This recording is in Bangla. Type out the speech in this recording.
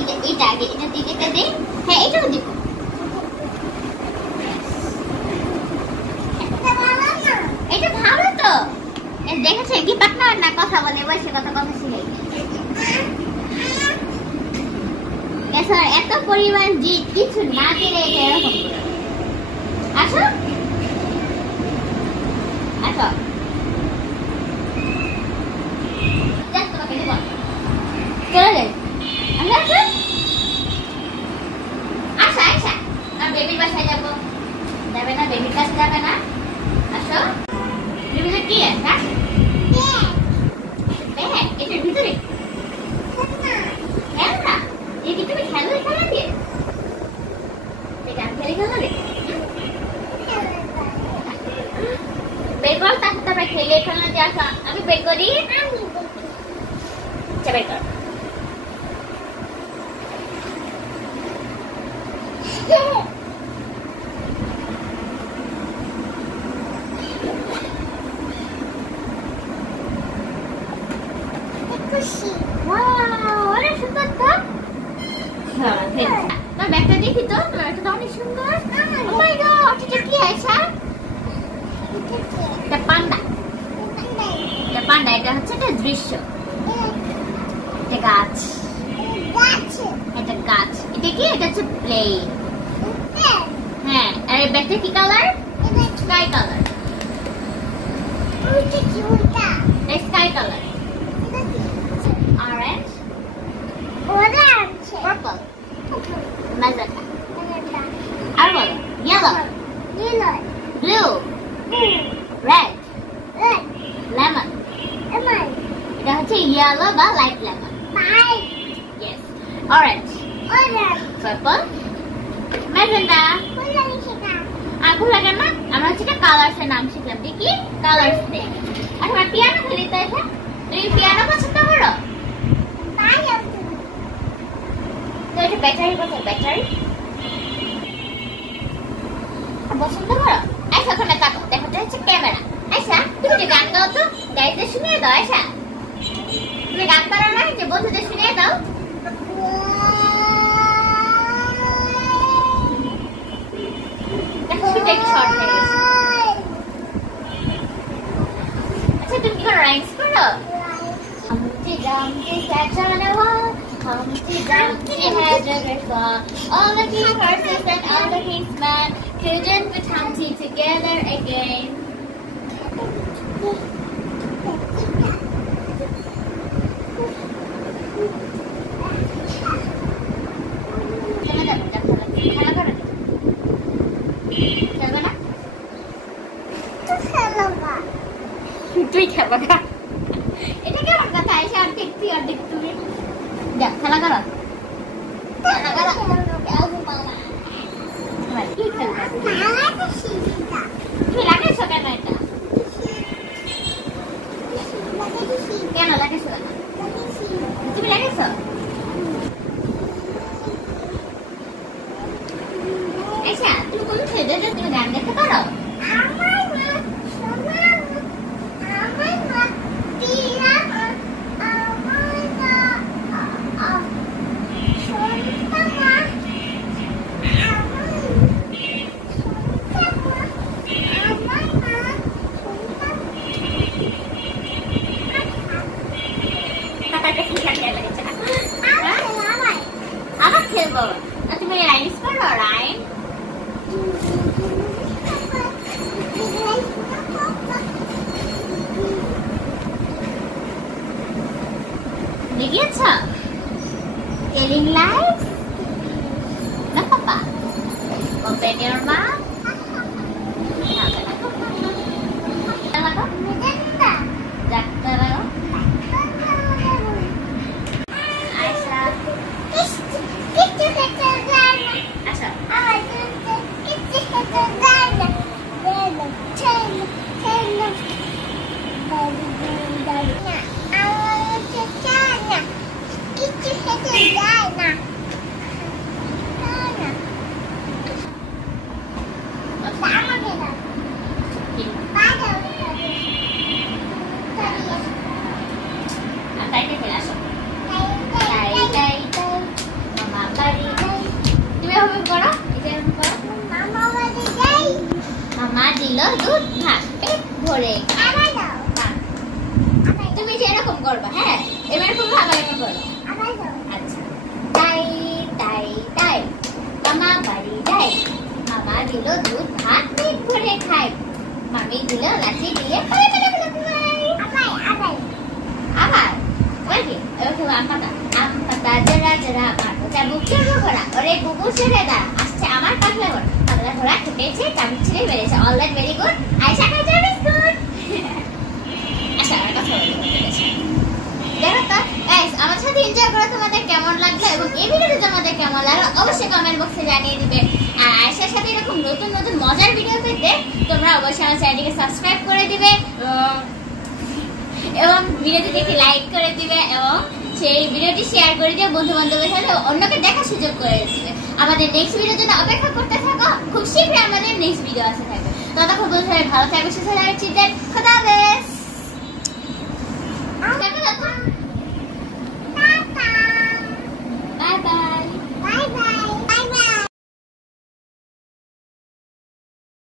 এটা আগে এটা দিকে এটা দে। হ্যাঁ এটাও দিব। এটা ভালো তো। দেখেছেন কি পার্টনার না কথা বলে বসে কথা শিখে। স্যার এত পরিমাণ জিত কিছু না পেরে এটা এরকম করে। আসো আসো যাক তোমাকে দেব চলে যাই আমরা আসো আসা আসা আর বেবির বাসায় যাবো যাবে না বেবির কাছে যাবে না আসো বেবির কি আছে ব্যাগ এটার ভিতরে খেলনা এই কি তুমি খেলবে খেলা দিয়ে খেলা দে বের কর তারপরে খেলে খেলনা দিয়ে আসা আমি বের করি বের কর তোর ব্যাগটা দেখি তো তোর ব্যাগটা অনেক সুন্দর ও মাই গড এটা কি আয়শা এটা পান্ডা এটা হচ্ছে একটা দৃশ্য এটা গাছ এটা কি এটা হচ্ছে প্লেন হ্যাঁ আর এই ব্যাগটা কি colour sky colour sky colour orange purple magenta আর বলো yellow blue red lemon এটা হচ্ছে yellow বা light lemon yes orange purple magenta আগুন লাগে না আমরা হচ্ছে কালার্স এর নাম শিখলাম দেখি কালার্স দিয়ে আচ্ছা পিয়ানো খেলি তো এটা তুমি পিয়ানো পছন্দ করো তো এটা ব্যাটারি ব্যাটারি পছন্দ করো আচ্ছা ওখানে তাকো দেখো এটা হচ্ছে ক্যামেরা আচ্ছা তুমি যে গান গাও তো গাইতে শুনিয়ে দাও আচ্ছা তুমি গান পারো না যে বন্ধুদের শুনিয়ে দাও দেখো সেটা কি শর্ট হয়ে গেছে আচ্ছা তুমি কি করো রাইমস করো Humpty Dumpty sat on a wall. Humpty Dumpty had a great fall. All the king's horses and all the king's men couldn't put Humpty together again. তুই খেলবা না এটা কেমন কথা আইসা অর্ধেক তুই অর্ধেক তুমি যা খেলা করো কি খেলবা তুমি লাগাইছো কেন এটা কেন লাগাইছো কেন তুমি লাগাইছো আচ্ছা তুমি কোন ছেলে তুমি গান গাইতে পারো আবার খেলবো তুমি রাইমস করো rhyme দেখিয়েছো telling lies no papa open your mouth দিল দুধ ভাত পেট ভরে। তুমি যে এরকম করবা, হ্যাঁ এবার খুব ভালো এরকম করো। আচ্ছা, তাই তাই তাই মামা বাড়ি যাই, মামা দিল দুধ ভাত পেট ভরে খাই, মামি দিল লাঠি দিয়ে পায়ে পায়ে পায়ে পায়ে। আবার বলবি এরকম আম পাতা জরা জরা মারবো চাবুক চড়বো ঘোড়া, ওরে কুকুর ছেড়ে দা আসছে আমার পাতলা ঘোড়া, পাতলা ঘোড়া খেটেছে চাবুক ছিঁড়ে বেড়েছে। All that very good, Ayesha খাইছে বিস্কুট। আচ্ছা আর কথা বলি, দেখো তো গাইস আমার সাথে এনজয় করে তোমাদের কেমন লাগলো এবং এই ভিডিওটি তোমাদের কেমন লাগলো অবশ্যই কমেন্ট বক্সে জানিয়ে দিবে। আর আয়শার সাথে এরকম নতুন নতুন মজার ভিডিও পেতে তোমরা অবশ্যই আমার চ্যানেলটিকে সাবস্ক্রাইব করে দিবে এবং ভিডিওটিকে একটি লাইক করে দিবে এবং সেই ভিডিওটি শেয়ার করে দিয়ে বন্ধু বান্ধবের সাথে অন্যকে দেখার সুযোগ করে দিবে। আমাদের নেক্সট ভিডিওর জন্য অপেক্ষা করতে থাকো, খুব শীঘ্রই আমাদের নেক্সট ভিডিও আসতে থাকবে। ততক্ষণ বন্ধু সবাই ভালো থাকবে, সুস্থ থাকবে, খোদা হাফেজ।